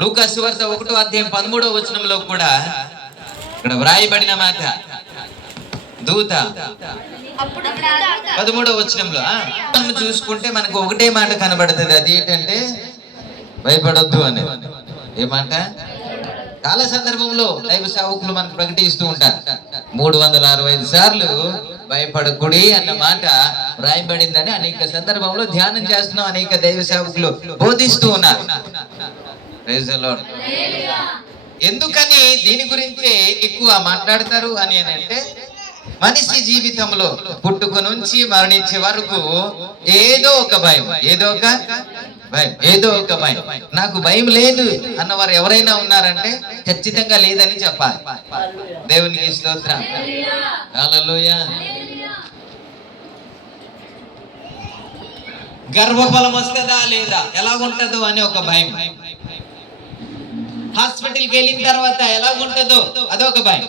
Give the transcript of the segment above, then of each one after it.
లూకా సువార్త 1వ అధ్యాయం 13వ వచనంలో కూడా ఇక్కడ వ్రాయబడిన మాట, దూత 13వ వచనంలో మనం చూసుకుంటే మనకు ఒకటే మాట కనబడుతుంది. అది ఏంటంటే భయపడొద్దు అని. ఏ మాట? చాలా సందర్భంలో దైవ సేవకులు మనకు ప్రకటిస్తూ ఉంటారు. 365 సార్లు భయపడకుడి అన్న మాట వ్రాయబడిందని అనేక సందర్భంలో ధ్యానం చేస్తున్నాం. అనేక దైవ సేవకులు బోధిస్తూ ఉన్నారు. Praise the Lord. ఎందుకని దీని గురించే ఎక్కువ మాట్లాడతారు అని అంటే, మనిషి జీవితంలో పుట్టుక నుంచి మరణించే వరకు ఏదో ఒక భయం, ఏదో ఒక భయం, ఏదో ఒక భయం. నాకు భయం లేదు అన్నవారు ఎవరైనా ఉన్నారంటే ఖచ్చితంగా లేదని చెప్పాలి. దేవునికి స్తోత్రం. హల్లెలూయా. గర్భఫలం వస్తుందా లేదా, ఎలాగుంటదో అని ఒక భయం. హాస్పిటల్కి వెళ్ళిన తర్వాత ఎలాగుంటదో అదొక భయం.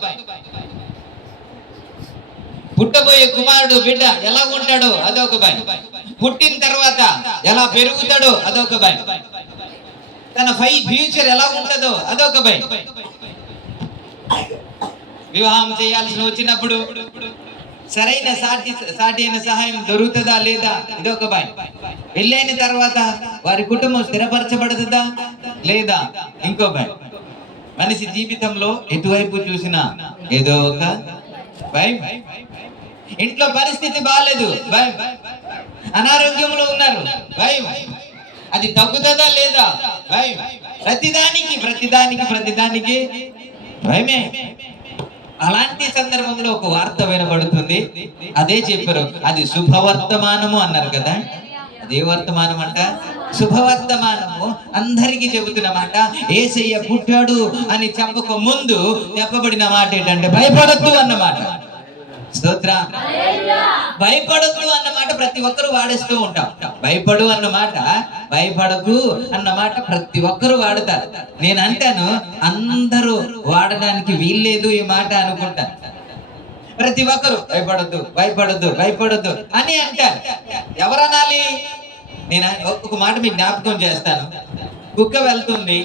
పుట్టబోయే కుమారుడు బిడ్డ ఎలా ఉంటాడో అదొక భయం. పుట్టిన తర్వాత ఎలా పెరుగుతాడో అదొక భయం. తన ఫ్యూచర్ ఎలా ఉంటుందో అదొక భయం. వివాహం చేయాల్సి వచ్చినప్పుడు సరైన సాటి అయిన సహాయం దొరుకుతుందా లేదా ఇదొక భయం. పెళ్ళైన తర్వాత వారి కుటుంబం స్థిరపరచబడుతుందా లేదా ఇంకో భయం. మనిషి జీవితంలో ఎటువైపు చూసినా ఏదో ఒక భయం. ఇంట్లో పరిస్థితి బాగాలేదు, భయం. అనారోగ్యంలో ఉన్నారు, భయం. అది తగ్గుతుందా లేదా, భయం. ప్రతిదానికి భయమే. అలాంటి సందర్భంలో ఒక వార్త వినబడుతుంది. అదే చెప్పారు, అది శుభవర్తమానము అన్నారు కదా. అదే వర్తమానం అంట, శుభవర్తమానము. అందరికీ చెబుతున్నమాట, యేసయ్య పుట్టాడు అని చెప్పక ముందు చెప్పబడిన మాట ఏంటంటే భయపడద్దు అన్నమాట. స్తోత్రం. భయపడద్దు అన్నమాట ప్రతి ఒక్కరు వాడేస్తూ ఉంటాం. భయపడు అన్నమాట, భయపడకు అన్నమాట ప్రతి ఒక్కరు వాడతారు. నేను అంటాను, అందరూ వాడడానికి వీల్లేదు ఈ మాట అనుకుంటాను. ప్రతి ఒక్కరు భయపడద్దు భయపడద్దు భయపడద్దు అని అంటారు. ఎవరనాలి? నేను ఒక మాట మీకు జ్ఞాపకం చేస్తాను. కుక్క వెళ్తుంది,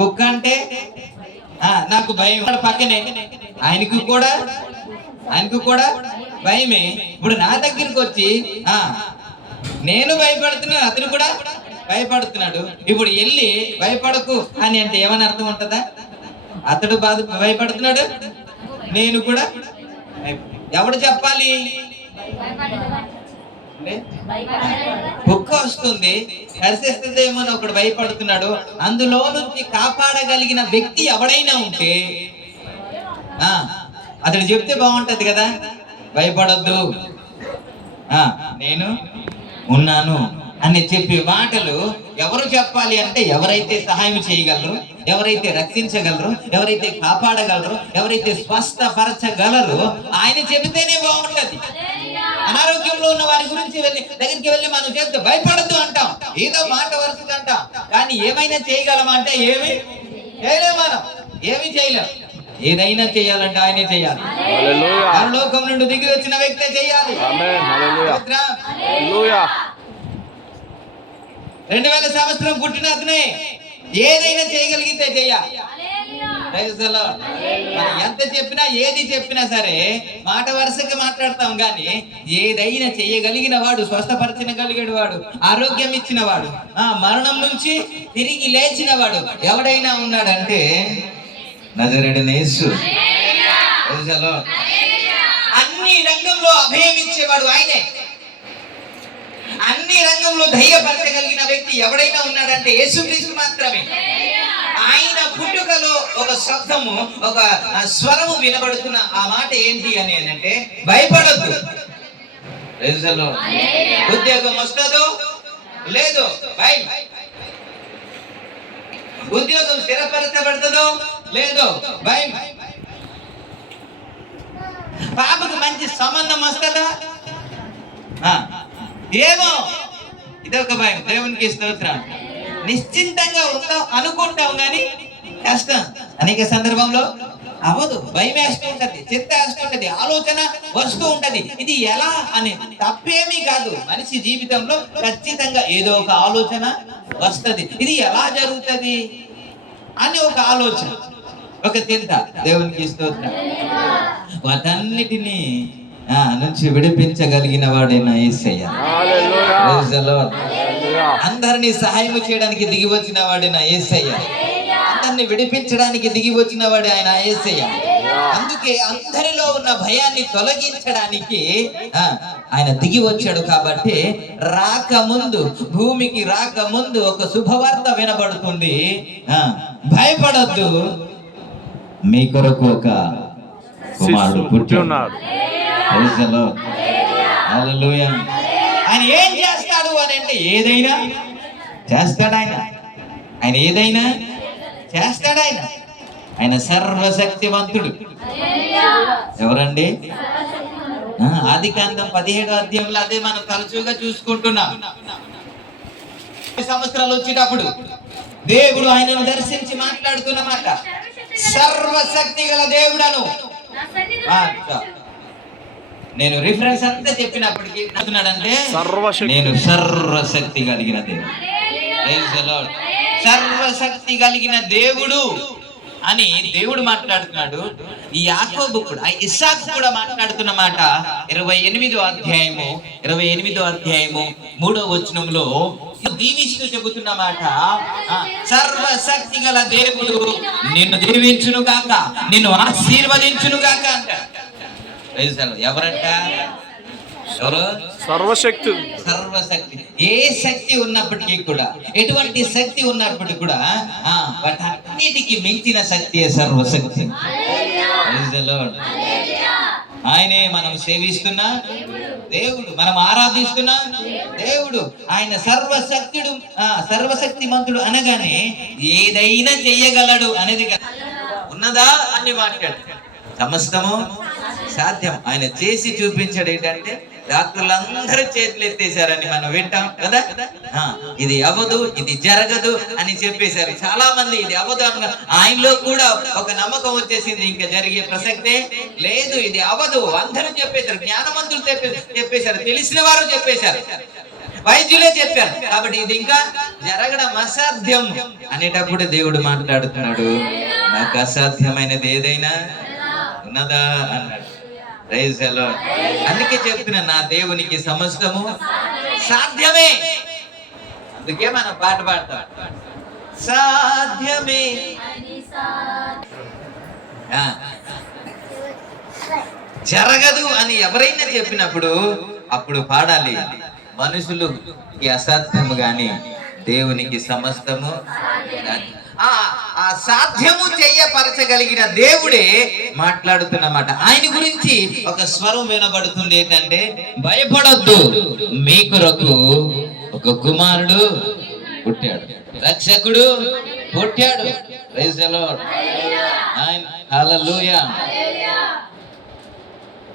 కుక్క అంటే నాకు భయం. పక్కనే ఆయనకు కూడా భయమే. ఇప్పుడు నా దగ్గరికి వచ్చి నేను భయపడుతున్నాను, అతను కూడా భయపడుతున్నాడు. ఇప్పుడు వెళ్ళి భయపడకు అని అంటే ఏమని అర్థం ఉంటుందా? అతడు భయపడుతున్నాడు, నేను కూడా. ఎవడు చెప్పాలి? కుక్క వస్తుంది, కరిసేస్తుందేమో అని ఒకడు భయపడుతున్నాడు. అందులో నుంచి కాపాడగలిగిన వ్యక్తి ఎవడైనా ఉంటే అతడు చెప్తే బాగుంటది కదా. భయపడొద్దు, నేను ఉన్నాను అని చెప్పి మాటలు ఎవరు చెప్పాలి అంటే, ఎవరైతే సహాయం చేయగలరు, ఎవరైతే రక్షించగలరు, ఎవరైతే కాపాడగలరు, ఎవరైతే స్వస్థపరచగలరు ఆయన చెబితేనే బాగుంటది. అనారోగ్యంలో ఉన్న వారి గురించి దగ్గరికి వెళ్ళి మనం చేస్తే భయపడద్దు అంటాం, ఏదో మాట వరుసగా అంటాం. కానీ ఏమైనా చేయగలమా అంటే ఏమి చేయలేము. మనం ఏమి చేయలేం. ఏదైనా చేయాలంటే ఆయనే చేయాలి. పరలోకం నుండి దిగి వచ్చిన వ్యక్తే చేయాలి. 2000 సంవత్సరం పుట్టిన అతనే ఏదైనా చేయగలిగితే చేయాలి. ఎంత చెప్పినా ఏది చెప్పినా సరే మాట వరుసగా మాట్లాడతాం, కానీ ఏదైనా చేయగలిగిన వాడు, స్వస్థపరచగలిగిన వాడు, ఆరోగ్యం ఇచ్చిన వాడు, మరణం నుంచి తిరిగి లేచిన వాడు ఎవడైనా ఉన్నాడంటే నజరేయుడైన యేసు. అన్ని రంగంలో అభయం ఇచ్చేవాడు ఆయనే. అన్ని రంగంలో ధైర్యపరచగలిగిన వ్యక్తి ఎవడైనా ఉన్నాడంటే యేసుక్రీస్తు మాత్రమే. ఆయన పుట్టుకలో ఒక శబ్దము, ఒక స్వరము వినబడుతున్న ఆ మాట ఏంటి అని అంటే భయపడొద్దు. ఉద్యోగం వస్తుందో లేదో భయం, ఉద్యోగం స్థిరపరచబడుతుందో లేదో భయం, పాపకు మంచి సంబంధం వస్తుందా ఏమో ఇదొక భయం. దేవునికి స్తోత్రం. నిశ్చింతంగా ఉందాం అనుకుంటాం, కానీ కష్టం. అనేక సందర్భంలో అవ్వదు, భయం వేస్తూ ఉంటది, చింత వేస్తూ ఉంటది, ఆలోచన వస్తూ ఉంటది. ఇది ఎలా అని తప్పేమీ కాదు. మనిషి జీవితంలో ఖచ్చితంగా ఏదో ఒక ఆలోచన వస్తది. ఇది ఎలా జరుగుతుంది? అని ఒక ఆలోచన, ఒక చింత. దేవునికి స్తోత్రం. వాటన్నిటినీ నుంచి విడిపించగలిగిన వాడైన యేసయ్య. Praise the lord. అందరినీ సహాయం చేయడానికి దిగి వచ్చిన వాడైన యేసయ్య. అందరిని విడిపించడానికి దిగి వచ్చిన వాడు ఆయన యేసయ్య. అందుకే అందరిలో ఉన్న భయాన్ని తొలగించడానికి ఆయన దిగి వచ్చాడు. కాబట్టి రాకముందు, భూమికి రాకముందు ఒక శుభవార్త వినబడుతుంది. భయపడొద్దు, మీ కొరకు ఒక కుమారుడు పుట్టి ఉన్నాడు. హల్లెలూయా. ఆయన ఏం చేస్తాడు అని అంటే ఏదైనా చేస్తాడు. ఆయన ఏదైనా చేస్తాడు. ఆయన సర్వశక్తివంతుడు. ఎవరండి? ఆదికాండం 17వ అధ్యాయంలో అదే మనం తరచుగా చూసుకుంటున్నాం. సంవత్సరాలు వచ్చేటప్పుడు దేవుడు ఆయనను దర్శించి మాట్లాడుతున్న మాట, సర్వశక్తి గల దేవుడను. నేను రిఫరెన్స్ అంతా చెప్పినప్పటికీ అంటున్నాడంటే నేను సర్వశక్తి కలిగిన దేవుడు. సర్వశక్తి కలిగిన దేవుడు అని దేవుడు మాట్లాడుతున్నాడు. ఈ యాకోబు కూడా, ఇస్సాకు కూడా మాట్లాడుతున్న మాట 28వ అధ్యాయము 3వ వచనంలో దీవిస్తూ చెబుతున్న మాట, సర్వశక్తి గల దేవుడు నిన్ను దీవించును గాక, నిన్ను ఆశీర్వదించును గాక అంటాడు. ఎవరంట? సర్వశక్తి. ఏ శక్తి ఉన్నప్పటికీ కూడా, ఎటువంటి శక్తి ఉన్నప్పటికీ కూడా వాటన్నిటికి మించిన శక్తి సర్వశక్తి. ఆయనే మనం సేవిస్తున్న దేవుడు, మనం ఆరాధిస్తున్న దేవుడు. ఆయన సర్వశక్తుడు, సర్వశక్తిమంతుడు అనగానే ఏదైనా చెయ్యగలడు అనేది ఉన్నదా అని మాట్లాడు. సమస్తము సాధ్యం. ఆయన చేసి చూపించాడు. ఏంటంటే డాక్టర్లందరూ చేతులు ఎత్తేసారని మనం వింటాం కదా. ఇది అవ్వదు, ఇది జరగదు అని చెప్పేశారు చాలా మంది. ఇది అవ్వదు అనగా ఆయనలో కూడా ఒక నమ్మకం వచ్చేసింది, ఇంకా జరిగే ప్రసక్తే లేదు, ఇది అవ్వదు. అందరూ చెప్పేశారు, జ్ఞానవంతులు చెప్పేశారు, తెలిసిన వారు చెప్పేశారు, వైద్యులే చెప్పారు. కాబట్టి ఇది ఇంకా జరగడం అసాధ్యం అనేటప్పుడు దేవుడు మాట్లాడుతున్నాడు, నాకు అసాధ్యమైనది ఏదైనా ఉన్నదా అన్నాడు. Praise the Lord. అందుకే చెప్తున్నా, నా దేవునికి సమస్తము సాధ్యమే. అందుకే మనం పాట పాడతాం, సాధ్యమే. జరగదు అని ఎవరైనా చెప్పినప్పుడు అప్పుడు పాడాలి, మనుషులకి అసాధ్యము గాని దేవునికి సమస్తము. ఆ సాధ్యము చేయపరచగలిగిన దేవుడే మాట్లాడుతున్నమాట. ఆయన గురించి ఒక స్వరం వినబడుతుంది, ఏంటంటే భయపడొద్దు, మీ కొరకు ఒక కుమారుడు పుట్టాడు, రక్షకుడు పుట్టాడు. Praise the Lord. హల్లెలూయా.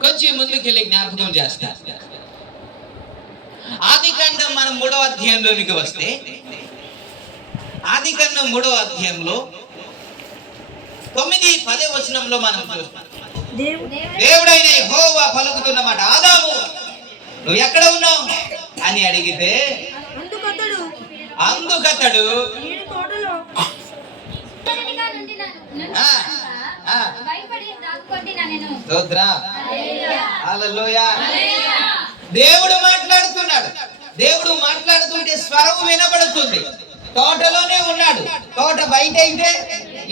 కొంచెం ముందుకెళ్ళి జ్ఞాపకం చేస్తా. ఆదికాండం మనం 3వ అధ్యాయంలోనికి వస్తే, ఆదికాండం 3వ అధ్యాయంలో 9-10 వచనంలో మనం చూస్తాం, దేవుడైన యెహోవా పలుకుతున్నమాట, ఆదాము నువ్వు ఎక్కడ ఉన్నావు అని అడిగితే అందుకతడు దేవుడు మాట్లాడుతున్నాడు. దేవుడు మాట్లాడుతుంటే స్వరం వినబడుతుంది. తోటలోనే ఉన్నాడు, తోట బయట అయితే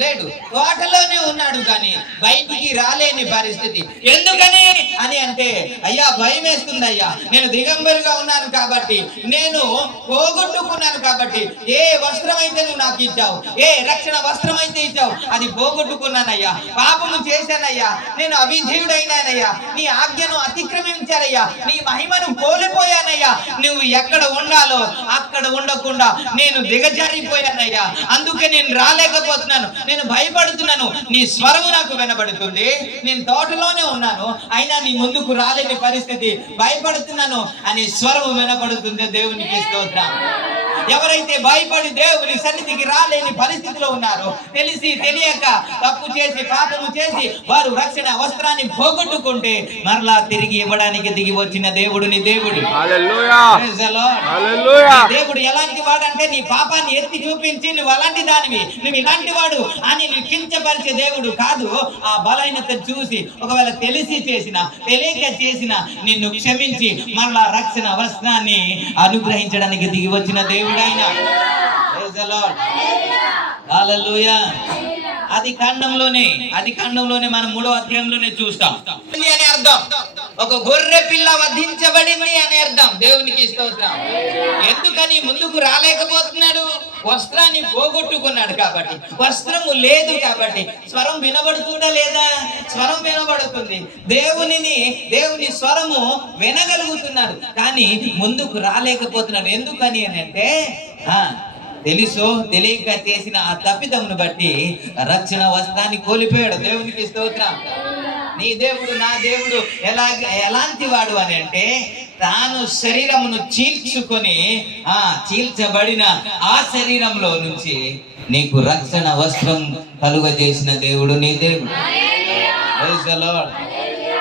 లేడు, తోటలోనే ఉన్నాడు కానీ బయటికి రాలేని పరిస్థితి. ఎందుకని అని అంటే, అయ్యా భయం వేస్తుంది అయ్యా, నేను దిగంబరుగా ఉన్నాను కాబట్టి, నేను పోగొట్టుకున్నాను కాబట్టి, ఏ వస్త్రం అయితే నువ్వు నాకు ఇచ్చావు, ఏ రక్షణ వస్త్రం అయితే ఇచ్చావు, అది పోగొట్టుకున్నానయ్యా, పాపము చేశానయ్యా, నేను అవిధేయుడైనానయ్యా, నీ ఆజ్ఞను అతిక్రమించానయ్యా, నీ మహిమను కోల్పోయానయ్యా, నువ్వు ఎక్కడ ఉండాలో అక్కడ ఉండకుండా నేను దిగజారిపోయానయ్యా, అందుకే నేను రాలేకపోతున్నాను, నేను భయపడుతున్నాను, నీ స్వరము నాకు వినబడుతుంది, నేను తోటలోనే ఉన్నాను అయినా నీ ముందుకు రాలేని పరిస్థితి, భయపడుతున్నాను అని స్వరము వినబడుతుంది. దేవునికి స్తోత్రం. ఎవరైతే భయపడి దేవుని సన్నిధికి రాలేని పరిస్థితిలో ఉన్నారో, తెలిసి తెలియక తప్పు చేసి పాపము చేసి వారు రక్షణ వస్త్రాన్ని పోగొట్టుకుంటే మరలా తిరిగి ఇవ్వడానికి దిగి వచ్చిన దేవుడు నీ దేవుడు. దేవుడు ఎలాంటి వాడు అంటే నీ పాపాన్ని ఎత్తి చూపించి నువ్వు అలాంటి దానివి, నువ్వు ఇలాంటి వాడు అని నీ కించపరిచే దేవుడు కాదు. ఆ బలహీనత చూసి ఒకవేళ తెలిసి చేసిన తెలియక చేసిన నిన్ను క్షమించి మరలా రక్షణ వస్త్రాన్ని అనుగ్రహించడానికి దిగి వచ్చిన దేవుడు ఆయన. హల్లెలూయా. ఆది కాండంలోనే మనం 3వ అధ్యాయంలోనే చూస్తాం అని అర్థం. ఒక గొర్రె పిల్ల వధించబడింది అని అర్థం. దేవునికి స్తోత్రం. ఎందుకని ముందుకు రాలేకపోతున్నాడు? వస్త్రాన్ని పోగొట్టుకున్నాడు కాబట్టి, వస్త్రము లేదు కాబట్టి. స్వరం వినబడుతుందా లేదా? స్వరం వినబడుతుంది. దేవుని స్వరము వినగలుగుతున్నాడు, కానీ ముందుకు రాలేకపోతున్నాడు. ఎందుకని అని అంటే తెలుసో తెలియక చేసిన ఆ తప్పిదమును బట్టి రక్షణ వస్త్రాన్ని కోల్పోయాడు. దేవునికి స్తోత్రం. నీ దేవుడు నా దేవుడు ఎలాంటి వాడు అని అంటే తాను శరీరమును చీల్చబడిన ఆ శరీరంలో నుంచి నీకు రక్షణ వస్త్రం కలుగజేసిన దేవుడు నీ దేవుడు.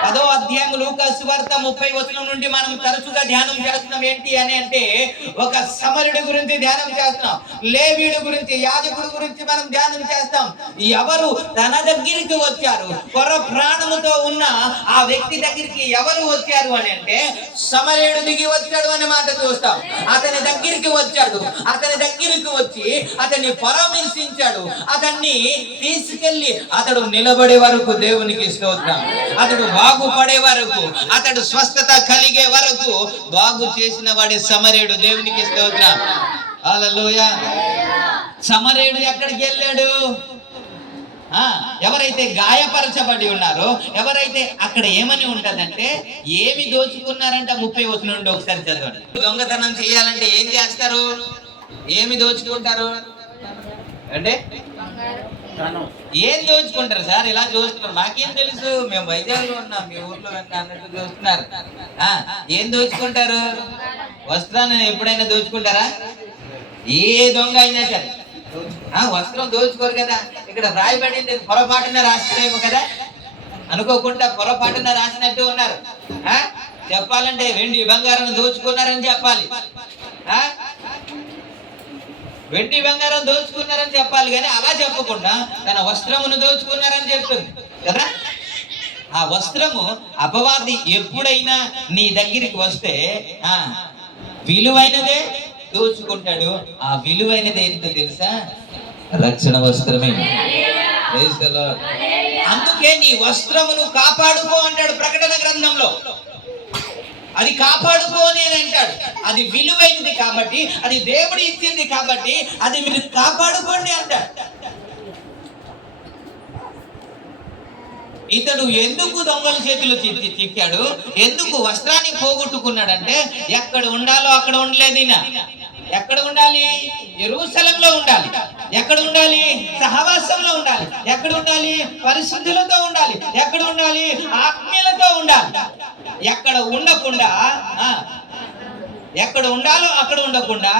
10వ అధ్యాయం లూకాసు సువార్త 30 వచనం నుండి మనం తరచుగా ధ్యానం చేస్తున్నాం. ఏంటి అని అంటే ఒక సమరుడి గురించి ధ్యానం చేస్తున్నాం, లేవీయుడి గురించి, యాజకుడి గురించి మనం ధ్యానం చేస్తాం. ఎవరు తన దగ్గరికి వచ్చారు? కొర ప్రాణముతో ఉన్న ఆ వ్యక్తి దగ్గరికి ఎవరు వచ్చారు అని అంటే సమరుడు దిగి వచ్చాడు అనే మాట చూస్తాం. అతని దగ్గరికి వచ్చాడు, అతని దగ్గరికి వచ్చి అతన్ని పరామర్శించాడు, అతన్ని తీసుకెళ్లి అతడు నిలబడే వరకు దేవునికి స్తోత్రం, అతడు బాగుపడే వరకు, అతడు స్వస్థత కలిగే వరకు బాగు చేసిన వాడే సమరేయుడు. దేవునికి స్తోత్రం. హల్లెలూయా. సమరేయుడు ఎక్కడికి వెళ్ళాడు? ఎవరైతే గాయపరచబడి ఉన్నారో, ఎవరైతే అక్కడ ఏమని ఉంటదంటే ఏమి దోచుకున్నారంట 30 వచనం నుండి ఒకసారి చదవండి. దొంగతనం చేయాలంటే ఏం చేస్తారు? ఏమి దోచుకుంటారు అంటే ఏం దోచుకుంటారు సార్? ఇలా చూస్తున్నారు, మాకేం తెలుసు, మేము వైజాగ్లో ఉన్నాం, మీ ఊర్లో అన్నట్టు చూస్తున్నారు. ఏం దోచుకుంటారు? వస్త్రాన్ని ఎప్పుడైనా దోచుకుంటారా? ఏ దొంగ అయినా సరే వస్త్రం దోచుకోరు కదా. ఇక్కడ రాయబడింది పొరపాటున రాసినేమో కదా, అనుకోకుండా పొరపాటున రాసినట్టు ఉన్నారు. చెప్పాలంటే వెండి బంగారం దోచుకున్నారని చెప్పాలి, వెండి బంగారం దోచుకున్నారని చెప్పాలి, కానీ అలా చెప్పకుండా తన వస్త్రమును దోచుకున్నారని చెప్తుంది కదా. ఆ వస్త్రము అపవాది ఎప్పుడైనా నీ దగ్గరికి వస్తే విలువైనదే దోచుకుంటాడు. ఆ విలువైనది ఏంటో తెలుసా? రక్షణ వస్త్రమే. అందుకే నీ వస్త్రమును కాపాడుకో అంటాడు ప్రకటన గ్రంథంలో. అది కాపాడుకోని అని అంటాడు. అది విలువైనది కాబట్టి, అది దేవుడు ఇచ్చింది కాబట్టి అది మీరు కాపాడుకోండి అంటాడు. ఇతడు ఎందుకు దొంగల చేతిలో చిక్కాడు? ఎందుకు వస్త్రాన్ని పోగొట్టుకున్నాడంటే ఎక్కడ ఉండాలో అక్కడ ఉండలేదు. ఎక్కడ ఉండాలి? యెరూషలేములో ఉండాలి. ఎక్కడ ఉండాలి? సహవాసంలో ఉండాలి. ఎక్కడ ఉండాలి? పరిశుద్ధులతో ఉండాలి. ఎక్కడ ఉండాలి? ఆత్మీయులతో ఉండాలి. ఎక్కడ ఉండకుండా, ఎక్కడ ఉండాలో అక్కడ ఉండకుండా,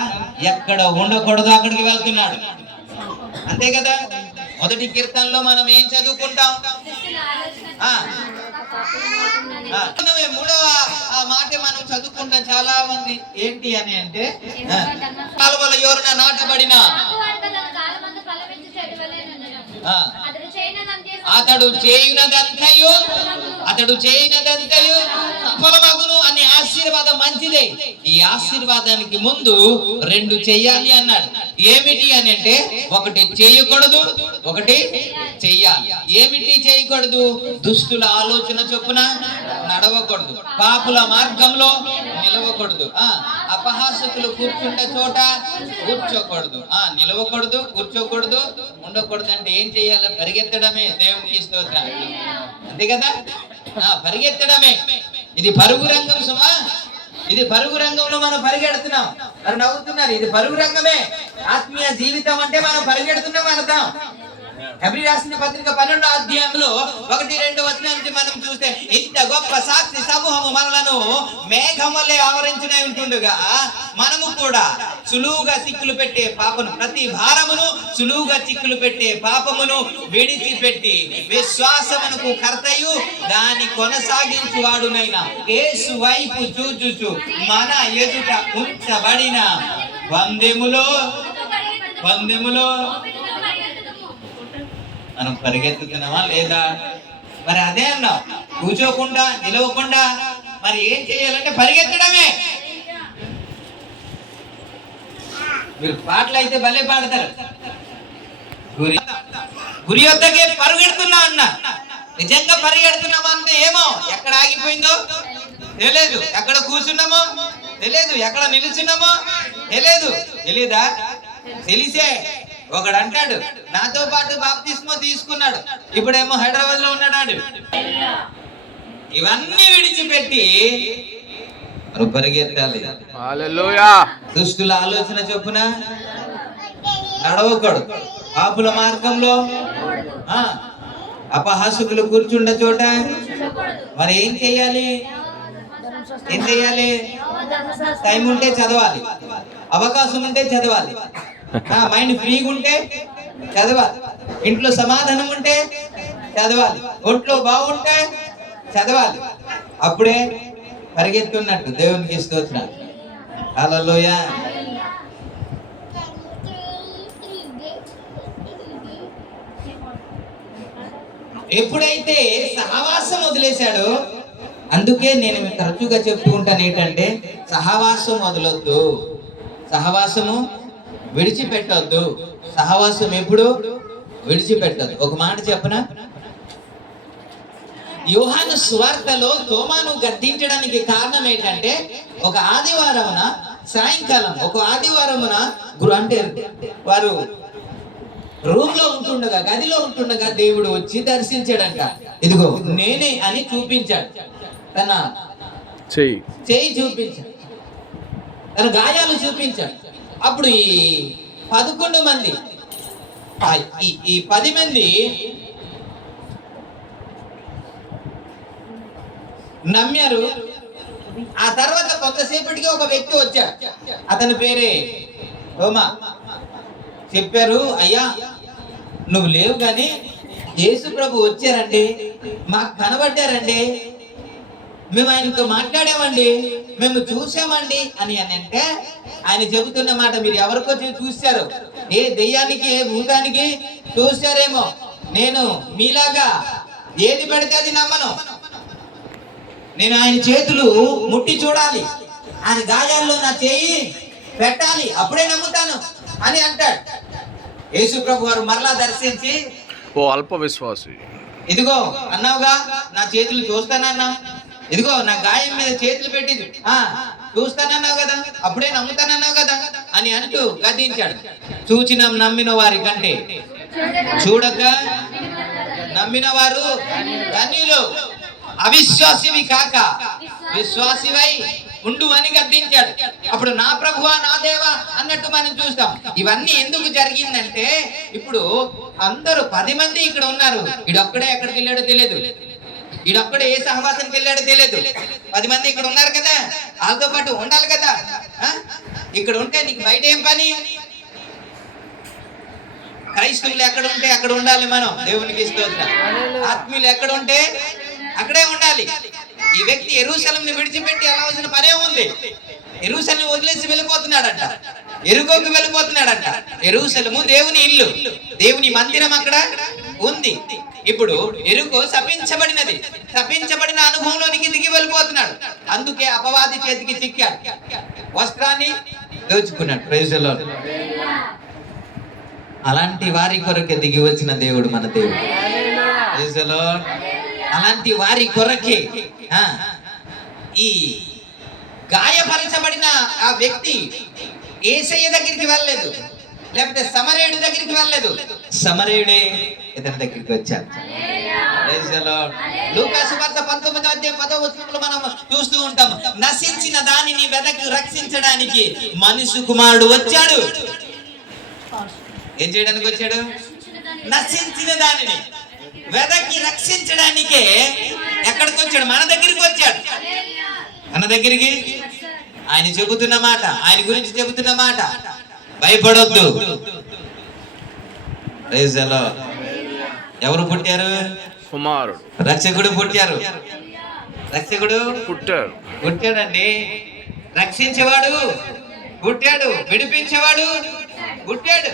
ఎక్కడ ఉండకూడదు అక్కడికి వెళ్తున్నాడు. అంతే కదా. మొదటి కీర్తనలో మనం ఏం చదువుకుంటాం? 3వ మాట మనం చదువుకుంటాం చాలా మంది. ఏంటి అని అంటే కాలువల యోరున నాటబడిన అతడు చేయునదంతయు సఫలమగును అనే ఆశీర్వాదం మంచిదే. ఈ ఆశీర్వాదానికి ముందు 2 చెయ్యాలి అన్నాడు. ఏమిటి అని అంటే ఒకటి చేయకూడదు, ఒకటి చెయ్యాలి. ఏమిటి చేయకూడదు? దుష్టుల ఆలోచన చొప్పున నడవకూడదు, పాపుల మార్గంలో నిలవకూడదు, అపహాసకులు కూర్చుంటే చోట కూర్చోకూడదు, నిలవకూడదు, కూర్చోకూడదు, ఉండకూడదు. అంటే ఏం చేయాలి? పరిగెత్తడమే. దేవునికి స్తోత్రం. అంతే కదా. పరిగెత్తడమే. ఇది పరుగు రంగం సుమా. ఇది పరుగు రంగంలో మనం పరిగెడుతున్నాం. మరి నవ్వుతున్నారు. ఇది పరుగు రంగమే. ఆత్మీయ జీవితం అంటే మనం పరిగెడుతున్నాం అర్థం. హెబ్రీ రాసిన పత్రిక 12వ అధ్యాయంలో 1-2 వచనం నుంచి మనం చూస్తే, ఇంత గొప్ప సాక్షి సమూహము మనలను మేఘం వల్లే ఆవరించిన ఉంటుండగా మనము కూడా సులువుగా చిక్కులు పెట్టే పాపను, ప్రతి భారమును సులువుగా చిక్కులు పెట్టే పాపమును విడిచిపెట్టి విశ్వాసమునకు కర్తయు దాన్ని కొనసాగించువాడునైనా యేసు వైపు చూచుచు మన ఎదుట ఉంచబడిన పందెములో మనం పరిగెత్తుతున్నామా లేదా? మరి అదే అన్నాం, కూర్చోకుండా నిలవకుండా మరి ఏం చేయాలంటే పరిగెత్తడమే. మీరు పాటలు అయితే భలే పాడతారు. గురి వద్దకే పరుగెడుతున్నా అన్న, నిజంగా పరిగెడుతున్నామా అంటే ఏమో ఎక్కడ ఆగిపోయిందో తెలియదు, ఎక్కడ కూర్చున్నామో తెలియదు, ఎక్కడ నిలుచున్నామో తెలీదా? తెలిసే ఒకడు అంటాడు, నాతో పాటు బాప్తిస్మో తీసుకున్నాడు, ఇప్పుడేమో హైదరాబాద్ లో ఉన్నాడు. ఇవన్నీ విడిచిపెట్టి పరిగెత్తాలి. దుష్టుల ఆలోచన చొప్పున నడవకూడదు, పాపుల మార్గంలో అపహాసకులు కూర్చుండ చోట మరి ఏం చేయాలి? టైం ఉంటే చదవాలి, అవకాశం ఉంటే చదవాలి, మైండ్ ఫ్రీగా ఉంటే చదవాలి, ఇంట్లో సమాధానం ఉంటే చదవాలి, ఒంట్లో బాగుంటే చదవాలి. అప్పుడే పరిగెత్తున్నట్టు. దేవునికి స్తోత్రం. హల్లెలూయా. ఎప్పుడైతే సహవాసం వదిలేశాడో, అందుకే నేను తరచుగా చెప్తూ ఉంటాను ఏంటంటే, సహవాసం వదలొద్దు, సహవాసము విడిచిపెట్టొద్దు, సహవాసం ఎప్పుడు విడిచిపెట్టద్దు. ఒక మాట చెప్పనా? యోహాను సువార్తలో తోమాను గద్దించడానికి కారణం ఏంటంటే, ఒక ఆదివారమున సాయంకాలం, ఒక ఆదివారమున అంటే వారు రూమ్ లో ఉంటుండగా, గదిలో ఉంటుండగా దేవుడు వచ్చి దర్శించాడంట. ఇదిగో నేనే అని చూపించాడు, తన చేయి చూపించాడు, తన గాయాలు చూపించాడు. అప్పుడు ఈ 11 మంది, ఈ 10 మంది నమ్మారు. ఆ తర్వాత కొంతసేపటికి ఒక వ్యక్తి వచ్చాడు, అతని పేరే తోమా. చెప్పారు, అయ్యా నువ్వు లేవు కానీ యేసు ప్రభు వచ్చారండి, మాకు కనబడ్డారండి, మేము ఆయనతో మాట్లాడామండి, మేము చూసామండి అని అంటే, ఆయన చెబుతున్న మాట మీరు ఎవరికో చూశారు, ఏ దెయ్యానికి ఏ భూతానికి చూశారేమో, నేను మీలాగా ఏది పెడితే అది నమ్మను, నేను ఆయన చేతులు ముట్టి చూడాలి, ఆయన గాయాల్లో నా చేయి పెట్టాలి, అప్పుడే నమ్ముతాను అని అంటాడు. యేసు ప్రభు వారు మరలా దర్శించి, ఓ అల్ప విశ్వాసి, ఇదిగో అన్నావుగా నా చేతులు చూస్తానన్నా, ఇదిగో నా గాయం మీద చేతులు పెట్టి చూస్తానన్నావు కదా, అప్పుడే నమ్ముతానన్నావు కదా అని అంటూ గద్దించాడు. చూచిన నమ్మిన వారి కంటే చూడక నమ్మిన వారు ధన్యులు, అవిశ్వాసివి కాక విశ్వాసివై ఉండు అని గద్దించాడు. అప్పుడు నా ప్రభువా నా దేవా అన్నట్టు మనం చూస్తాం. ఇవన్నీ ఎందుకు జరిగిందంటే, ఇప్పుడు అందరూ 10 మంది ఇక్కడ ఉన్నారు, ఈడొక్కడే ఎక్కడికి వెళ్ళాడో తెలియదు, ఈడొక్కడే ఏ సహవాసానికి వెళ్ళాడో తెలియదు. 10 మంది ఇక్కడ ఉన్నారు కదా, వాళ్ళతో పాటు ఉండాలి కదా. ఇక్కడ ఉంటే నీకు బయట ఏం పని? క్రైస్తవులు ఎక్కడ ఉంటే అక్కడ ఉండాలి మనం, దేవునికి స్తోత్రం. ఆత్మీయులు ఎక్కడ ఉంటే అక్కడే ఉండాలి. ఈ వ్యక్తి యెరూషలేముని విడిచిపెట్టి వెళ్ళవలసిన పనే ఉంది. యెరూషలేము వదిలేసి వెళ్ళిపోతున్నాడంట, యెరికోకు వెళ్ళిపోతున్నాడంట. యెరూషలేము దేవుని ఇల్లు, దేవుని మందిరం అక్కడ ఉంది. ఇప్పుడు యెరికో శపించబడినది, శపించబడిన అనుభవంలోనికి దిగి వెళ్ళిపోతున్నాడు. అందుకే అపవాది చేతికి చిక్కాడు, వస్త్రాన్ని దోచుకున్నాడు. Praise the Lord. అలాంటి వారి కొరకే దిగి వచ్చిన దేవుడు మన దేవుడు. Praise the Lord. అలాంటి వారి కొరకే ఈ గాయపరచబడిన ఆ వ్యక్తి యేసయ్య దగ్గరికి వెళ్ళలేదు, లేకపోతే సమరయుడి దగ్గరికి వెళ్ళలేదు, సమరయుడే ఇతని దగ్గరికి వచ్చాడు. Praise the lord. లూకా సువార్త 19వ అధ్యాయం 10వ వచనంలో మనం చూస్తూ ఉంటాం, నశించిన దానిని వెదకి రక్షించడానికి మనుష్య కుమారుడు వచ్చాడు. ఏం చేయడానికి వచ్చాడు? నశించిన దానిని వెదకి రక్షించడానికే ఎక్కడికి వచ్చాడు? మన దగ్గరికి వచ్చాడు. మన దగ్గరికి ఆయన చెబుతున్న మాట, ఆయన గురించి చెబుతున్న మాట, భయపడొద్దు. Praise the Lord. ఎవరు పుట్టారు? కుమారుడు. రక్షకుడు పుట్టారు. రక్షకుడు పుట్టాడండి. రక్షించేవాడు పుట్టాడు, విడిపించేవాడు పుట్టాడు.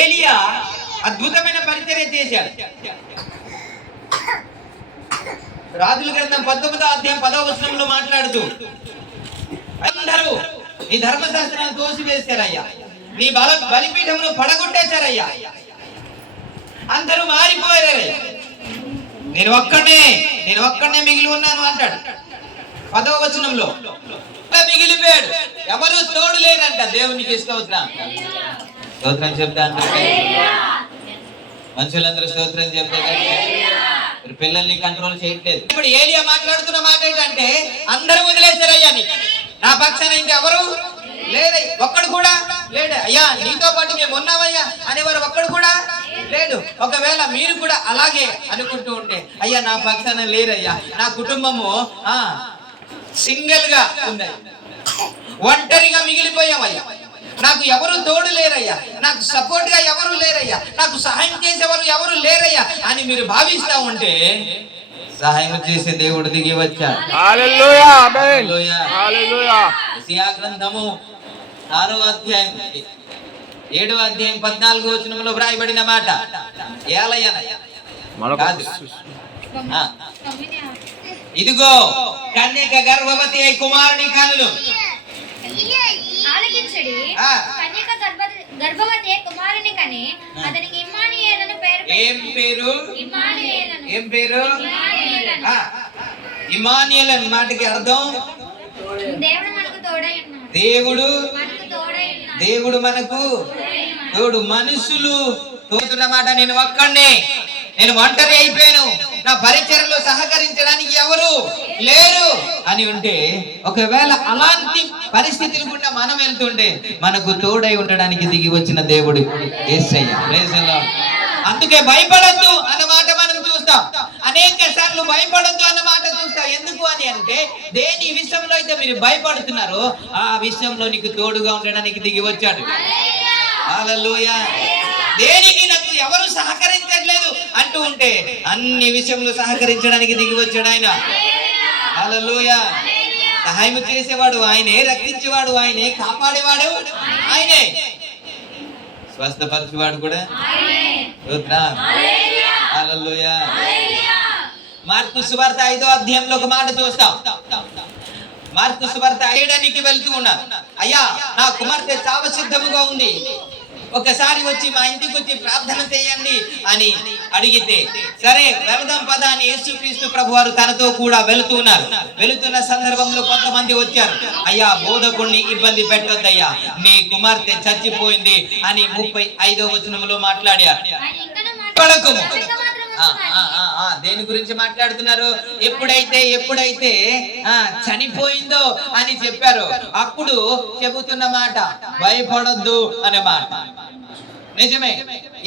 ఏలియా అద్భుతమైన పరిచర్య చేశాడు. రాజుల గ్రంథం 19వ అధ్యాయం 10వ వచనంలో మాట్లాడుతూ, అందరూ నీ ధర్మశాస్త్రాన్ని తోసివేశారయ్యా, నీ బలిపీఠమును పడగొట్టేశారయ్యా, అందరూ మారిపోయారయ్యా, నేను ఒక్కడే మిగిలి ఉన్నాను అంటాడు 10వ వచనంలో. మిగిలిపోయాడు, ఎవరు తోడు లేరంట. దేవునికి స్తోత్రం. స్తోత్రం చెప్తా మనుషులందరూ స్తోత్రం చెప్తే మీరు పిల్లల్ని కంట్రోల్ చేయట్లేదు. ఇప్పుడు ఏలియా మాట్లాడుతున్న మాట ఏంటంటే, అందరూ వదిలేశారయ్యా, నా పక్షాన ఇంకెవరు లేడు, ఒక్కడు కూడా లేడు. అయ్యా నీతో పాటు మేము ఉన్నామయ్యా అనేవారు ఒక్కడు కూడా లేడు. ఒకవేళ మీరు కూడా అలాగే అనుకుంటూ ఉంటే, అయ్యా నా పక్షాన లేరయ్యా, నా కుటుంబము సింగిల్ గా ఉంది, ఒంటరిగా మిగిలిపోయామయ్యా, నాకు ఎవరు తోడు లేరయ్యా, నాకు సపోర్ట్ గా ఎవరు లేరయ్యా, నాకు సహాయం చేసేవారు ఎవరు లేరయ్యా అని మీరు భావిస్తా ఉంటే, సహాయం చేసే దేవుడు దిగి వచ్చాడు. హల్లెలూయా, ఆమేన్, హల్లెలూయా. యెషయా గ్రంథము 6వ అధ్యాయం 7వ అధ్యాయం 14వ వచనంలో వ్రాయబడిన మాట, ఏలయన కాదు, ఇదిగో కన్యక గర్భవతి అయి కుమారుని కనులు. ఆలకించుడి, కన్యక గర్భవతి కుమారుని కని అతనికి ఇమ్మానుయేలను పేరు. ఏం పేరు? ఇమ్మానుయేలను. ఏం పేరు? ఇమ్మానుయేలు మాటకి అర్థం దేవుడు మనకు తోడై ఉన్నాడు. దేవుడు మనకు తోడు. మనుషులు తోడుతున్న మాట, నేను ఒక్కడే, నేను ఒంటరి అయిపోయాను, నా పరిచర్యలో సహకరించడానికి ఎవరు లేరు అని ఉంటే, ఒకవేళ అలాంటి పరిస్థితులు కూడా మనం వెళ్తుంటే, మనకు తోడై ఉండడానికి దిగి వచ్చిన దేవుడు యేసయ్య. Praise the Lord. అందుకే భయపడొద్దు అన్న మాట మనం చూస్తాం. అనేక సార్లు భయపడొద్దు అన్న మాట చూస్తాం. ఎందుకు అని అంటే, దేని విషయంలో అయితే మీరు భయపడుతున్నారో ఆ విషయంలో నీకు తోడుగా ఉండడానికి దిగి వచ్చాడు. హల్లెలూయా. దేనికి నాకు ఎవరు సహకరించట్లేదు అంటూ ఉంటే, అన్ని విషయంలో సహకరించడానికి దిగి వచ్చాడు ఆయన. హల్లెలూయా. సహాయం చేసేవాడు ఆయనే, రక్షించేవాడు ఆయనే, కాపాడేవాడు ఆయనే, స్వస్థపరిచేవాడు కూడా. హల్లెలూయా. మార్కు సువార్త 5వ అధ్యాయంలో ఒక మాట చూస్తాం. మార్కు సువార్త చేయడానికి వెళ్తూ ఉన్నా, అయ్యా నా కుమార్తె చావ సిద్ధముగా ఉంది, ఒకసారి వచ్చి మా ఇంటికి వచ్చి ప్రార్థన చేయండి అని అడిగితే, సరే వెళదాం పద అని యేసుక్రీస్తు ప్రభువారు తనతో కూడా వెళుతున్నారు. వెళుతున్న సందర్భంలో కొంతమంది వచ్చారు, అయ్యా బోధకుడిని ఇబ్బంది పెట్టొద్దయ్యా, మీ కుమార్తె చచ్చిపోయింది అని 35వ వచనంలో మాట్లాడారు. దేని గురించి మాట్లాడుతున్నారు? ఎప్పుడైతే చనిపోయిందో అని చెప్పారు, అప్పుడు చెబుతున్న మాట భయపడొద్దు అనే మాట. నిజమే,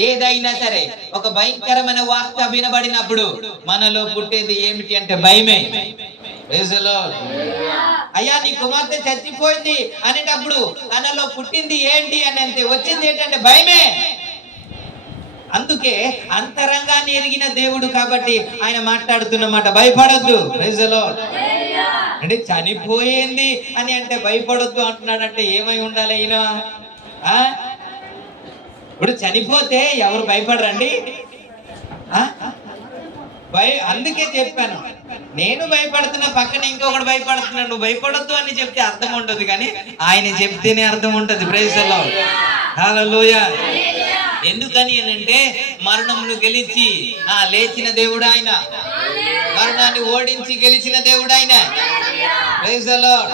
ఏదైనా సరే ఒక భయంకరమైన వార్త వినబడినప్పుడు మనలో పుట్టేది ఏమిటి అంటే భయమే. అయ్యా నీ కుమార్తె చచ్చిపోయింది అనేటప్పుడు తనలో పుట్టింది ఏంటి అని అంటే వచ్చింది ఏంటంటే భయమే. అందుకే అంతరంగాన్ని ఎరిగిన దేవుడు కాబట్టి ఆయన మాట్లాడుతున్నమాట, భయపడొద్దు. Praise the Lord. అంటే చనిపోయింది అని అంటే భయపడొద్దు అంటున్నాడంటే ఏమై ఉండాలి ఈయన? ఇప్పుడు చనిపోతే ఎవరు భయపడరండి? అందుకే చెప్పాను, నేను భయపడుతున్నా, పక్కన ఇంకొకటి భయపడుతున్నాడు, నువ్వు భయపడొద్దు అని చెప్తే అర్థం ఉండదు, కానీ ఆయన చెప్తేనే అర్థం ఉంటది. Praise the Lord. హల్లెలూయా. ఎందుకని అంటే మరణమును గెలిచి లేచిన దేవుడు ఆయన, మరణాన్ని ఓడించి గెలిచిన దేవుడు ఆయన. Praise the lord.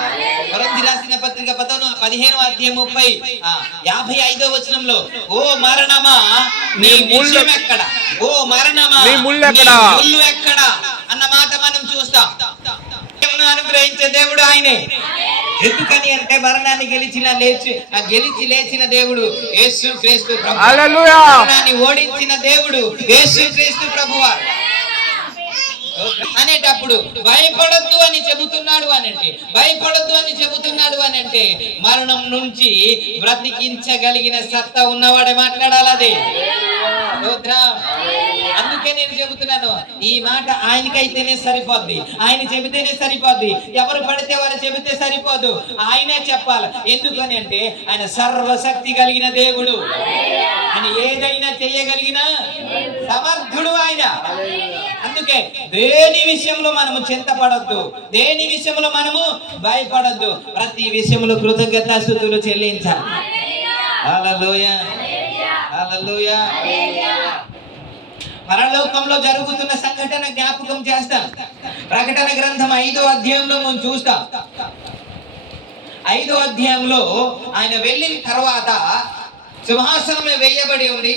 కొరింథీ రాసిన పత్రిక 15వ అధ్యాయం 55వ వచనంలో, ఓ మరణమా నీ విజయం ఎక్కడ, ఓ మరణమా నీ ముళ్ళు ఎక్కడ అన్న మాట మనం చూస్తాం. అనుగ్రహించే దేవుడు ఆయనే, ఎందుకని అంటే మరణాన్ని గెలిచి లేచిన దేవుడు యేసు క్రీస్తు ప్రభువు. హల్లెలూయా. మరణాన్ని ఓడించిన దేవుడు యేసు క్రీస్తు ప్రభువారు అనేటప్పుడు భయపడొద్దు అని చెబుతున్నాడు అని అంటే మరణం నుంచి బ్రతికించగలిగిన సత్తా ఉన్నవాడే మాట్లాడాలి. అది అందుకే నేను చెబుతున్నాను, ఈ మాట ఆయనకైతేనే సరిపోద్ది, ఆయన చెబితేనే సరిపోద్ది, ఎవరు పడితే వారు చెబితే సరిపోదు, ఆయనే చెప్పాలి. ఎందుకని అంటే ఆయన సర్వశక్తి కలిగిన దేవుడు, ఆయన ఏదైనా చేయగలిగిన సమర్థుడు ఆయన. అందుకే దేని విషయంలో మనము చింతపడద్దు, దేని విషయంలో మనము భయపడద్దు, ప్రతి విషయంలో కృతజ్ఞతాస్తుతులు చెల్లించాలి. హల్లెలూయా, హల్లెలూయా. పరలోకంలో జరుగుతున్న సంఘటన జ్ఞాపకం చేస్తాం. ప్రకటన గ్రంథం 5వ అధ్యాయంలో మనం చూస్తాం. 5వ అధ్యాయంలో ఆయన వెళ్ళిన తర్వాత సింహాసనమే వేయబడి ఉంది,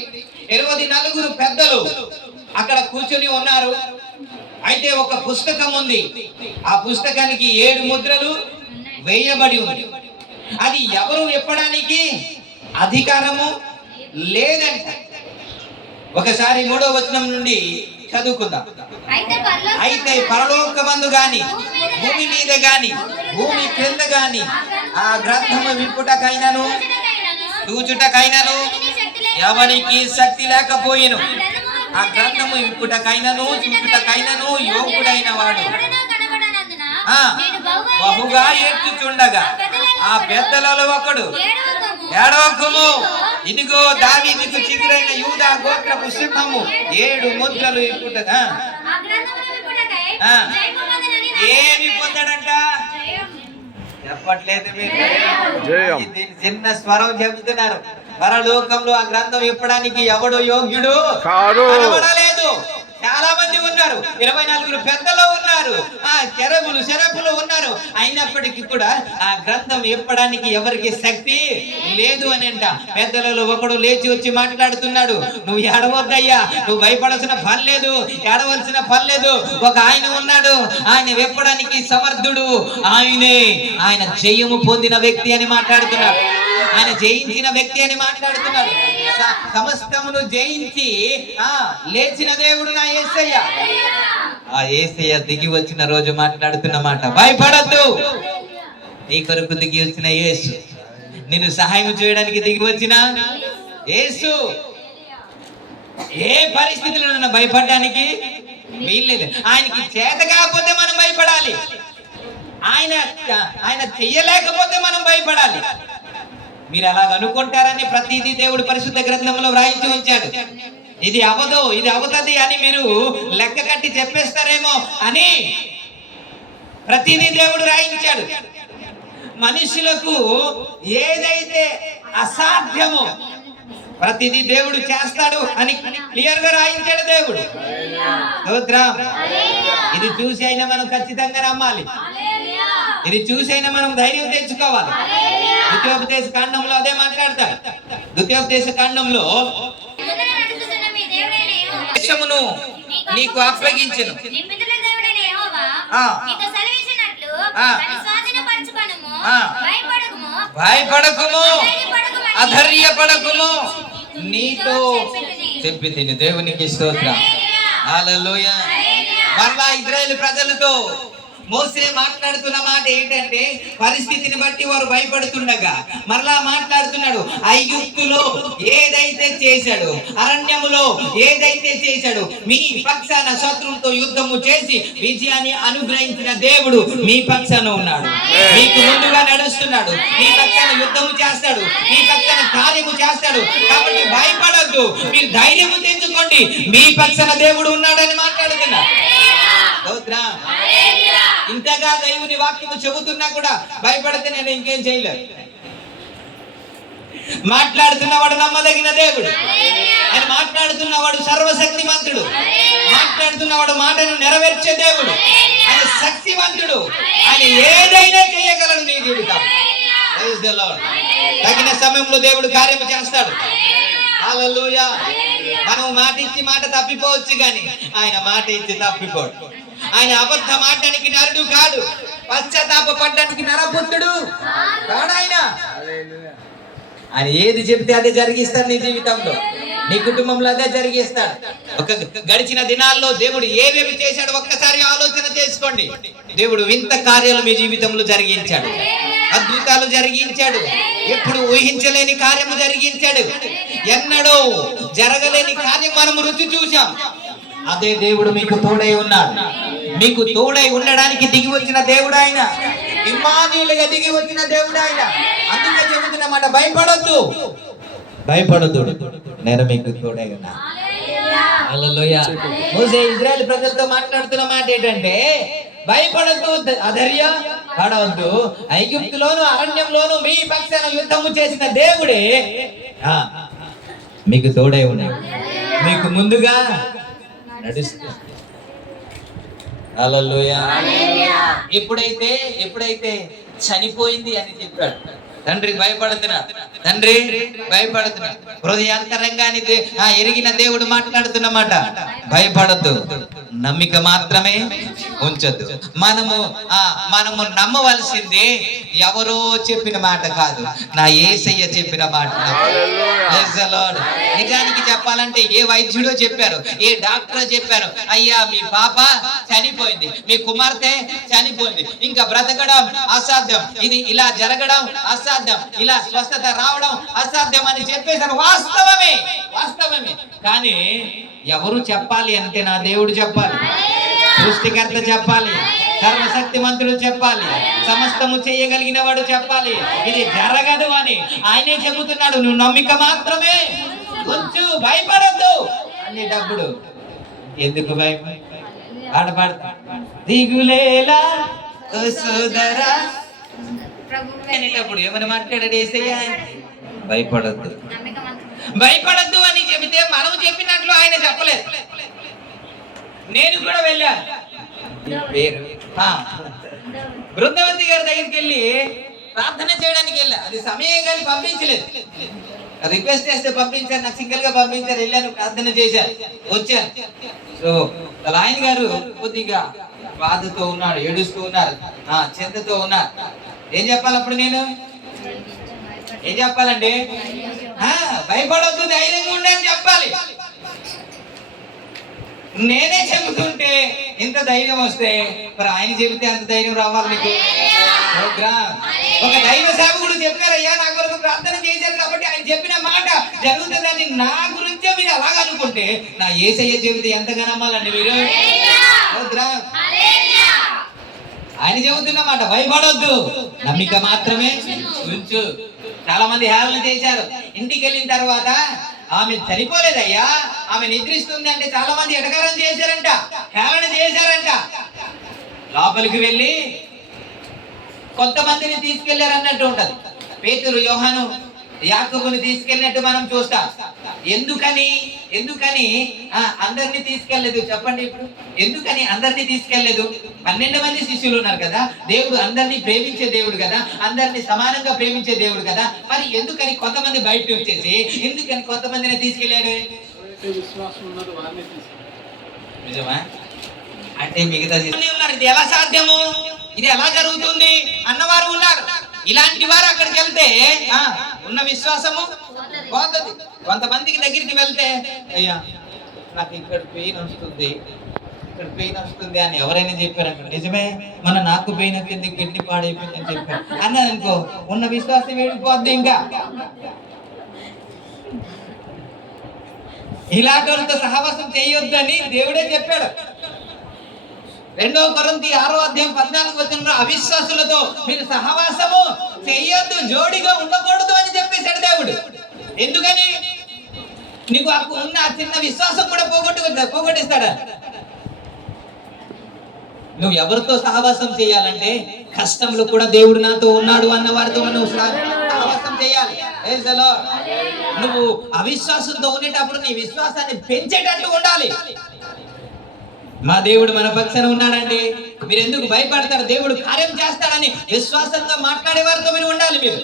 24 పెద్దలు అక్కడ కూర్చొని ఉన్నారు. అయితే ఒక పుస్తకం ఉంది, ఆ పుస్తకానికి 7 ముద్రలు వేయబడి ఉంది. అది ఎవరు విప్పడానికి అధికారము లేదంట. ఒకసారి 3వ వచనం నుండి చదువుకుందాం. అయితే పరలోకమందు గాని, భూమి మీద గాని, భూమి క్రింద గాని ఆ గ్రంథము విప్పుటకైనను చూచుటకైనను ఎవరికి శక్తి లేకపోయెను. ఆ గ్రంథము విప్పుటకైనను చూచుటకైనను యోగుడైన వాడు బహుగా ఏడ్చుచుండగా ఆ పెద్దలలో ఒకడు, ఏడవకుము, ఇదిగో దావీదుకు చిగురైన యూదా గోత్రపు సింహము 7 ముద్రలు విప్పుట. ఏమి పొందడంట చెప్పట్లేదు మీరు, చిన్న స్వరం చెబుతున్నారు. పరలోకంలో ఆ గ్రంథం విప్పడానికి ఎవడు యోగ్యుడు కనబడలేదు. చాలా మంది ఉన్నారు, 24 పెద్దలు ఉన్నారు, ఆ శరపులు ఉన్నారు. అయినప్పటికీ కూడా ఆ గ్రంథం విప్పడానికి ఎవరికి శక్తి లేదు అని అంట. పెద్దలలో ఒకడు లేచి వచ్చి మాట్లాడుతున్నాడు, నువ్వు ఏడవద్దయ్యా, నువ్వు భయపడాల్సిన పని లేదు, ఏడవలసిన పని లేదు. ఒక ఆయన ఉన్నాడు, ఆయన విప్పడానికి సమర్థుడు, ఆయనే, ఆయన జయము పొందిన వ్యక్తి అని మాట్లాడుతున్నాడు, ఆయన జయించిన వ్యక్తి అని మాట్లాడుతున్నాడు. సమస్తమును జయించి లేచిన దేవుడు నా యేసయ్య. ఆ యేసయ్య దిగి వచ్చిన రోజు మాట్లాడుతున్న మాట, భయపడద్దు, నీ కొరకు దిగి వచ్చిన యేసు, నిన్ను సహాయం చేయడానికి దిగి వచ్చిన యేసు. ఏ పరిస్థితుల్లో భయపడడానికి వీల్లేదు. ఆయనకి చేత కాకపోతే మనం భయపడాలి, ఆయన చెయ్యలేకపోతే మనం భయపడాలి. మీరు అలాగ అనుకుంటారని ప్రతిదీ దేవుడు పరిశుద్ధ గ్రంథంలో వ్రాయించి ఉంచాడు. ఇది అవదు, ఇది అవుతుంది అని మీరు లెక్క కట్టి చెప్పేస్తారేమో అని ప్రతిదీ దేవుడు రాయించాడు. మనుషులకు ఏదైతే అసాధ్యమో ప్రతిదీ దేవుడు చేస్తాడు అని క్లియర్ గా రాయించాడు దేవుడు. ఇది చూసి అయినా మనం ఖచ్చితంగా నమ్మాలి, ఇది చూసి అయినా మనం ధైర్యం తెచ్చుకోవాలి. ద్వితీయోపదేశ కాండంలో అదే మాట్లాడతాడు. ద్వితీయోపదేశ కాండంలో దేశమును నీకు అప్పగించెను, భయపడకుము, అధైర్యపడకుము, నీతో చెప్పి తిని. దేవునికి స్తోత్రం, హల్లెలూయా. మరలా ఇశ్రాయేలు ప్రజలతో మోసే మాట్లాడుతున్న మాట ఏంటంటే, పరిస్థితిని బట్టి వారు భయపడుతుండగా మరలా మాట్లాడుతున్నాడు. ఐగుప్తులో ఏదైతే చేశాడు, అరణ్యములో ఏదైతే చేశాడు, మీ పక్షాన శత్రువులతో యుద్ధము చేసి విజయాన్ని అనుగ్రహించిన దేవుడు మీ పక్షాన ఉన్నాడు, మీకు ముందుగా నడుస్తున్నాడు, మీ పక్షాన యుద్ధము చేస్తాడు, మీ పక్షాన కార్యము చేస్తాడు. కాబట్టి భయపడద్దు, మీరు ధైర్యము తెచ్చుకోండి, మీ పక్షాన దేవుడు ఉన్నాడని మాట్లాడుతున్నారు. ఇంతగా దేవుని వాక్యము చెబుతున్నా కూడా భయపడితే నేను ఇంకేం చేయలేదు. మాట్లాడుతున్నవాడు నమ్మదగిన దేవుడు, ఆయన మాట్లాడుతున్నవాడు సర్వశక్తిమంతుడు, మాట్లాడుతున్నవాడు మాటను నెరవేర్చే దేవుడు, ఆయన శక్తివంతుడు, ఆయన ఏదైనా చేయగలడు నీ జీవితం. తగిన సమయంలో దేవుడు కార్యము చేస్తాడు. హల్లెలూయా. మనం మాట ఇచ్చి మాట తప్పిపోవచ్చు, కానీ ఆయన మాట ఇచ్చి తప్పిపోడు. ఆయన అబద్ధ మాటనికి నరుడు కాడు. పశ్చాత్తాప పడ్డానికి నరపుత్రుడు కాడాయన. ఆయన ఏది చెప్తే అదే జరిగిస్తాడు నీ జీవితంలో, నీ కుటుంబంలో అదే జరిగిస్తాడు. ఒక గడిచిన దినాల్లో దేవుడు ఏమేమి చేశాడు ఒక్కసారి ఆలోచన చేసుకోండి. దేవుడు వింత కార్యాలు మీ జీవితంలో జరిగించాడు, అద్భుతాలు జరిగించాడు, ఎప్పుడు ఊహించలేని కార్యము జరిగించాడు, ఎన్నడూ జరగలేని కార్యం మనము రుచి చూశాం. అదే దేవుడు మీకు తోడై ఉన్నాడు. మీకు తోడై ఉండడానికి దిగి వచ్చిన దేవుడు ఆయన, ఇమ్మానుయేలుగా దిగి వచ్చిన దేవుడు ఆయన. అందుకే చెబుతున్నమాట, భయపడొద్దు, భయపడొద్దు, నేను మీకు తోడై ఉన్నా. హల్లెలూయా. మోసే ఇశ్రాయేల్ ప్రజలతో మాట్లాడుతున్న మాట ఏంటంటే, భయపడొద్దు, అధైర్య పడవద్దు, ఐగుప్తులోను అరణ్యంలోను మీ పక్షాన యుద్ధము చేసిన దేవుడే మీకు తోడై ఉన్నాడు, మీకు ముందుగా నడుస్తూ. హల్లెలూయా. ఎప్పుడైతే చనిపోయింది అని చెప్పాడు, తండ్రి భయపడుతున్నాడు, తండ్రి భయపడుతున్నాడు. హృదయాంతరంగాని ఎరిగిన దేవుడు మాట్లాడుతున్నమాట, భయపడద్దు, నమ్మిక మాత్రమే ఉంచొద్దు. మనము నమ్మవలసింది ఎవరో చెప్పిన మాట కాదు, నా యేసయ్య చెప్పిన మాట. నిజానికి చెప్పాలంటే ఏ వైద్యుడో చెప్పారు, ఏ డాక్టర్ చెప్పారు, అయ్యా మీ పాప చనిపోయింది, మీ కుమార్తె చనిపోయింది, ఇంకా బ్రతకడం అసాధ్యం, ఇది ఇలా జరగడం అసాధ్యం, ఇలా స్వస్థత రావడం అసాధ్యం అని చెప్పేశారు. వాస్తవమే, కానీ ఎవరు చెప్పాలి అంటే నా దేవుడు చెప్పాలి, సృష్టికర్త చెప్పాలి, సర్వశక్తిమంతుడు చెప్పాలి, సమస్తము చేయగలిగిన వాడు చెప్పాలి, ఇది జరగదు అని ఆయనే చెబుతున్నాడు. నువ్వు నమ్మిక మాత్రమే ఉంచు, భయపడద్దు అనేటప్పుడు ఎందుకు భయం? ఆడపడతా దిగులేలా సోదరా అనేటప్పుడు ఏమని మాట్లాడాడు యేసయ్య? భయపడద్దు అని చెబితే మనం చెప్పినట్లు ఆయన చెప్పలేదు. నేను కూడా వెళ్ళాను, బృందవతి గారి దగ్గరికి వెళ్ళి ప్రార్థన చేయడానికి వెళ్ళా. అది సమయం కానీ పంపించలేదు, రిక్వెస్ట్ చేస్తే పంపించారు, నాకు సింగిల్ గా పంపించారు. వెళ్ళాను, ప్రార్థన చేశాను, వచ్చాను. సో ఆయన గారు కొద్దిగా బాధతో ఉన్నాడు, ఏడుస్తూ ఉన్నారు, చింతతో ఉన్నారు. ఏం చెప్పాలి అప్పుడు? నేను ఏం చెప్పాలండి? భయపడొద్దు, ధైర్యంగా ఉండని చెప్పాలి. నేనే చెబుతుంటే ఇంత ధైర్యం వస్తే మరి ఆయన చెబితే అంత ధైర్యం రావాలి మీకు. ఒక దైవ సేవకుడు చెప్పారయ్యా, నా కొరకు ప్రార్థన చేశారు కాబట్టి ఆయన చెప్పిన మాట జరుగుతుందని నా గురించే మీరు అలాగ అనుకుంటే నా యేసయ్య చెబితే ఎంతగా నమ్మాలండి మీరు? ఆయన చెబుతున్నమాట, భయపడొద్దు, నమ్మిక మాత్రమే ఉంచు. చాలా మంది హేళన చేశారు. ఇంటికి వెళ్ళిన తర్వాత ఆమె చనిపోలేదయ్యా, ఆమె నిద్రిస్తుంది అంటే చాలా మంది ఎటకారం చేశారంట, హేళన చేశారంట. లోపలికి వెళ్ళి కొంతమందిని తీసుకెళ్లారన్నట్టు ఉంటది. పేతురు, యోహాను, యాకోబుని తీసుకెళ్ళినట్టు మనం చూస్తాం. ఎందుకని అందరినీ తీసుకెళ్లేదు చెప్పండి? ఇప్పుడు ఎందుకని అందరినీ తీసుకెళ్లేదు? 12 మంది శిష్యులు ఉన్నారు కదా, దేవుడు అందరినీ ప్రేమించే దేవుడు కదా, అందరినీ సమానంగా ప్రేమించే దేవుడు కదా, మరి ఎందుకని కొంతమంది బయట వచ్చేసి ఎందుకని కొంతమందిని తీసుకెళ్లాడు? నిజమా? అంటే మిగతా ఉన్నారు, ఇది ఎలా సాధ్యము, ఇది ఎలా జరుగుతుంది అన్నవారు ఉన్నారు. ఇలాంటి వారు అక్కడికి వెళ్తే ఉన్న విశ్వాసము పోతుంది. కొంతమందికి దగ్గరికి వెళ్తే అయ్యా నాకు ఇక్కడ పెయిన్ వస్తుంది అని ఎవరైనా చెప్పారంట, నిజమే, నాకు పెయిన్ వచ్చింది, కిడ్నీ పాడైపోయింది అని చెప్పారు అన్నది అనుకో, ఉన్న విశ్వాసం వెళ్ళిపోద్ది. ఇంకా ఇలాంటి వాళ్ళతో సహవాసం చేయొద్దు అని దేవుడే చెప్పాడు. 2 కొరింథీ 6వ అధ్యాయం 14వ వచనంలో అవిశ్వాసులతో మీరు సహవాసము చేయొద్దు, జోడిగా ఉండకూడదు అని చెప్పేశాడు దేవుడు. ఎందుకని? నీకు ఉన్న చిన్న విశ్వాసం కూడా పోగొట్టేస్తాడా? నువ్వు ఎవరితో సహవాసం చేయాలంటే కష్టంలో కూడా దేవుడు నాతో ఉన్నాడు అన్న వారితో నువ్వు సహవాసం చేయాలి. నువ్వు అవిశ్వాసంతో ఉండేటప్పుడు నీ విశ్వాసాన్ని పెంచేటట్టు ఉండాలి. మా దేవుడు మన పక్షాన ఉన్నాడండి, మీరు ఎందుకు భయపడతారు? దేవుడు కార్యం చేస్తాడని విశ్వాసంగా మాట్లాడే వారితో మీరు ఉండాలి. మీరు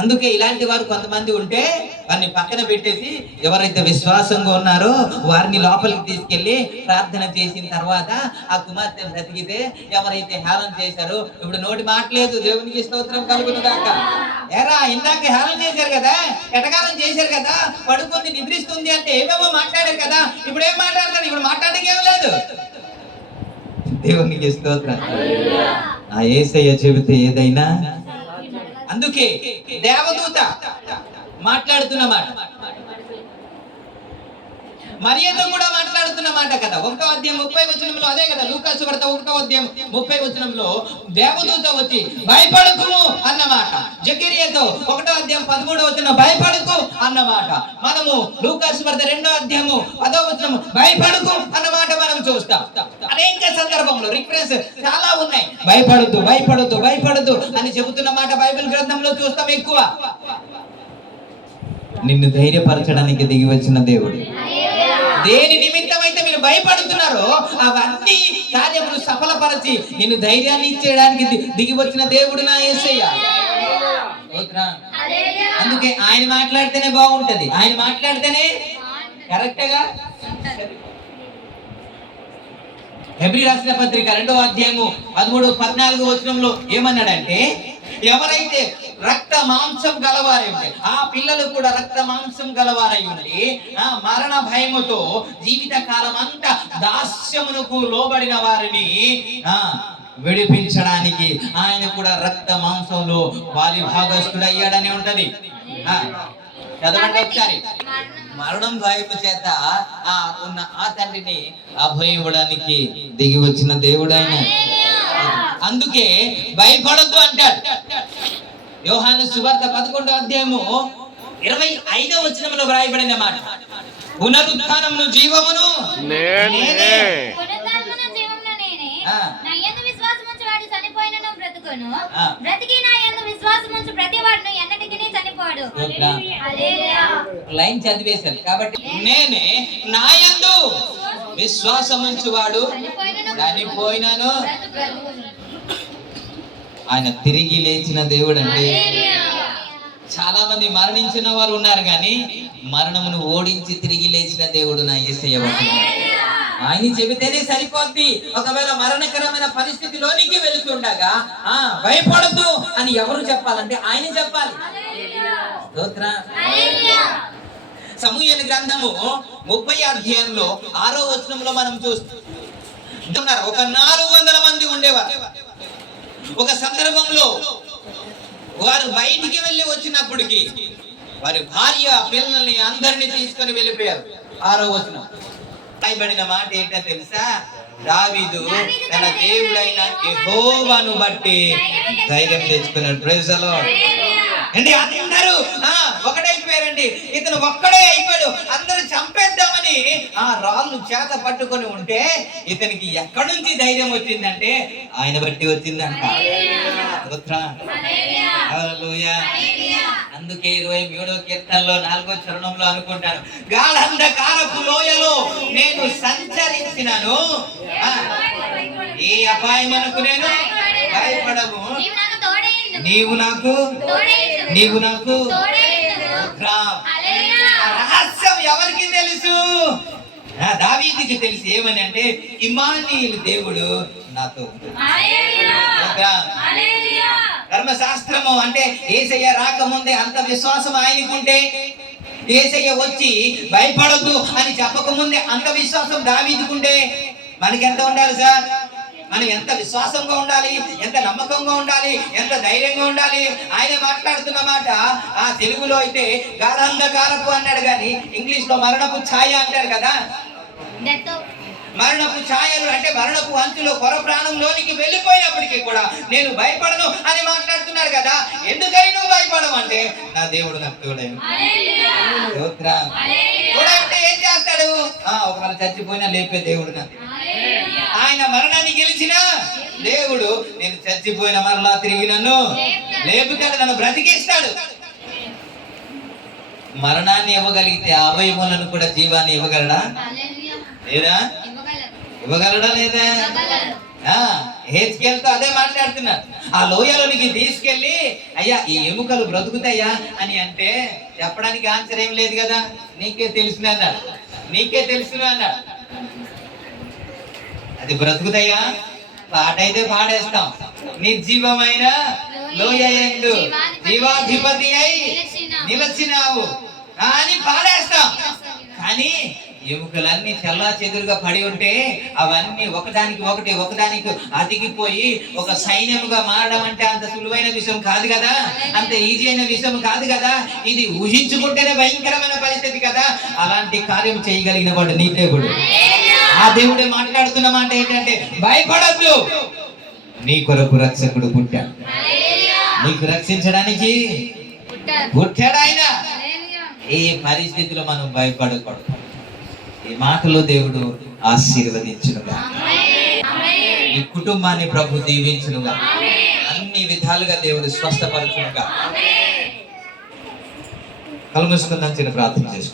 అందుకే ఇలాంటి వారు కొంతమంది ఉంటే వారిని పక్కన పెట్టేసి ఎవరైతే విశ్వాసంగా ఉన్నారో వారిని లోపలికి తీసుకెళ్లి ప్రార్థన చేసిన తర్వాత ఆ కుమార్తె బ్రతికితే ఎవరైతే హేళన చేశారో ఇప్పుడు నోటి మాట్లేదు, దేవునికి స్తోత్రం కలుగును గాక. ఏరా ఇందాక హేళన చేశారు కదా, ఎటకారం చేశారు కదా, పడుకుంది నిద్రిస్తుంది అంటే ఏమేమో మాట్లాడారు కదా, ఇప్పుడు ఏం మాట్లాడతారు? ఇప్పుడు మాట్లాడడానికి ఏం లేదు. దేవునికి స్తోత్రం. ఆ యేసయ్య చెబితే ఏదైనా. అందుకే దేవదూత మాట్లాడుతున్నమాట, మరియతో కూడా మాట్లాడుతున్నమాట కదా. 1వ అధ్యాయం 30వ వచనంలో అదే కదా, లూకా సువార్త 1వ అధ్యాయం 30వ వచనంలో దేవదూత వచ్చి భయపడకుము అన్నమాట. జకర్యాతో 1వ అధ్యాయం 13వ వచనం భయపడకు అన్నమాట. మనము లూకా సువార్త 2వ అధ్యాయము 10వ వచనం భయపడకు అన్నమాట మనం చూస్తాం. అనేక సందర్భంలో రిఫరెన్స్ చాలా ఉన్నాయి. భయపడద్దు భయపడద్దు భయపడద్దు అని చెబుతున్న మాట బైబిల్ గ్రంథంలో చూస్తాం ఎక్కువ. నిన్ను ధైర్యపరచడానికి దిగి వచ్చిన దేవుడు. దేని నిమిత్తం అయితే మీరు భయపడుతున్నారో అవన్నీ కార్యములు సఫలపరచి నిన్ను ధైర్యాన్ని ఇచ్చేయడానికి దిగి వచ్చిన దేవుడు నా యేసయ్య. అందుకే ఆయన మాట్లాడితేనే బాగుంటది, ఆయన మాట్లాడితేనే కరెక్ట్ గా. హెబ్రీ రాసిన పత్రిక 2వ అధ్యాయము 13-14 వచనంలో ఏమన్నాడంటే, ఎవరైతే రక్త మాంసం గలవారై ఉండి, ఆ పిల్లలు కూడా రక్త మాంసం గలవారై ఉండి ఆ మరణ భయముతో జీవిత కాలం అంతా దాస్యమునకు లోబడిన వారిని విడిపించడానికి ఆయన కూడా రక్త మాంసంలో వారి భాగస్థుడయ్యాడని ఉంటది. చదవండి ఒకసారి. మరణం భయము చేత ఉన్న ఆ తండ్రిని అభయం ఇవ్వడానికి దిగి వచ్చిన దేవుడు ఆయన. అందుకే భయపడద్దు అంటాడు. యోహాను సువార్త 11వ అధ్యాయము 25వ వచనంలో వ్రాయబడిన మాట, పునరుత్థానమును జీవమును నేనే. పునరుత్థానమును జీవమును నేనే. నా యందు విశ్వాసముంచు వాడు చనిపోయినను బ్రతుకును, బ్రతికి నా యందు విశ్వాసముంచు ప్రతివాడును ఎన్నటికినీ చనిపోడు. హల్లెలూయా. లైన్ చదివేశారు కాబట్టి, నేనే నా యందు విశ్వాసముంచు వాడు చనిపోయినను ఆయన తిరిగి లేచిన దేవుడు అండి. చాలా మంది మరణించిన వారు ఉన్నారు కానీ మరణమును ఓడించి తిరిగి లేచిన దేవుడు నా యేసయ్య. ఆయన చెబితేనే సరిపోద్ది. ఒకవేళ మరణకరమైన పరిస్థితిలోనికి వెళుతుండగా భయపడద్దు అని ఎవరు చెప్పాలంటే ఆయన చెప్పాలి. సమూయేలు గ్రంథము 30వ అధ్యాయంలో 6వ వచనంలో మనం చూస్తున్నారు, ఒక 400 మంది ఉండేవారు. ఒక సందర్భంలో వారు బయటికి వెళ్ళి వచ్చినప్పటికీ వారి భార్య పిల్లల్ని అందరినీ తీసుకొని వెళ్ళిపోయారు. 6వ వచనం రాయబడిన మాట ఏంటో తెలుసా? దావీదు తన దేవుడైన యెహోవాను బట్టి ధైర్యం తెచ్చుకున్నాడు. Praise the Lord. అంటే అందరూ ఒకటైపోయారండి. ఇతను ఒక్కడే అయిపోయాడు. అందరూ చంపేద్దామని ఆ రాళ్ళు చేత పట్టుకొని ఉంటే ఇతనికి ఎక్కడి నుంచి ధైర్యం వచ్చిందంటే ఆయన బట్టి వచ్చిందంట. హల్లెలూయా. అందుకే 27వ కీర్తనలో 4వ చరణంలో అనుకుంటాను, గాఢంధకారపు లోయలో నేను సంచరించినను ఏ అపాయమునకు నేను భయపడము, నీవు నాకు రహస్యం ఎవరికి తెలుసు? దావీదుకి తెలుసు. ఏమని అంటే, ఇమ్మానుయేలు దేవుడు నాతో. ధర్మశాస్త్రము అంటే యేసయ్య రాకముందే అంత విశ్వాసం ఆయనకుంటే, యేసయ్య వచ్చి భయపడొద్దు అని చెప్పకముందే అంత విశ్వాసం దావీదుకుంటే మనకి ఎంత ఉండాలి సార్? మనం ఎంత విశ్వాసంగా ఉండాలి, ఎంత నమ్మకంగా ఉండాలి, ఎంత ధైర్యంగా ఉండాలి. ఆయన మాట్లాడుతున్న మాట ఆ తెలుగులో అయితే గాఢంధకారపు అన్నాడు కానీ ఇంగ్లీష్ లో మరణపు ఛాయ అంటాడు కదా. మరణపు ఛాయలు అంటే మరణపు అంచులో కొర ప్రాణంలోనికి వెళ్ళిపోయినప్పటికీ కూడా నేను భయపడను అని మాట్లాడుతున్నాడు కదా. ఎందుకని నువ్వు భయపడవు అంటే నా దేవుడు నాకు తోడైన. తోడంటే ఏం చేస్తాడు? ఒకవేళ చచ్చిపోయినా లేపే దేవుడు నాకు. ఆయన మరణాన్ని గెలిచిన దేవుడు, నేను చచ్చిపోయిన మరలా తిరిగి నన్ను లేపుతాడు, నన్ను బ్రతికిస్తాడు. మరణాన్ని ఇవ్వగలిగితే అవయములను కూడా జీవాన్ని ఇవ్వగలడా లేదా? ఇవ్వగలడా లేదా? హెచ్కేల్తో అదే మాట్లాడుతున్నారు. ఆ లోయలోనికి తీసుకెళ్ళి అయ్యా ఈ ఎముకలు బ్రతుకుతాయా అని అంటే చెప్పడానికి ఆన్సర్ ఏం లేదు కదా. నీకే తెలుసును అన్నాడు, నీకే తెలుసును అన్నాడు. అది బ్రతుకుతాయా? పాటైతే పాడేస్తాం. నిర్జీవమైన లోయ యందు జీవాధిపతి అయి నిలచినావు అని పాడేస్తాం. కానీ ఎముకలన్నీ చెల్లా చెదురుగా పడి ఉంటే అవన్నీ ఒకదానికి అతికిపోయి ఒక సైన్యముగా మారడం అంటే అంత సులువైన విషయం కాదు కదా, అంత ఈజీ అయిన విషయం కాదు కదా. ఇది ఊహించుకుంటేనే భయంకరమైన పరిస్థితి కదా. అలాంటి కార్యం చేయగలిగిన వాడు నీ దేవుడు. ఆ దేవుడే మాట్లాడుతున్న మాట ఏంటంటే భయపడద్దు, నీ కొరకు రక్షకుడు పుట్టాడు, నీకు రక్షించడానికి పుట్టాడు ఆయన. ఏ పరిస్థితిలో మనం భయపడకూడదు. ఈ మాటలో దేవుడు ఆశీర్వదించునుగా, ఈ కుటుంబాన్ని ప్రభు దీవించునుగా, అన్ని విధాలుగా దేవుడు స్వస్థపరచునుగా. కళ్ళు మూసుకుందాం, చిన్న ప్రార్థన చేసుకుందాం.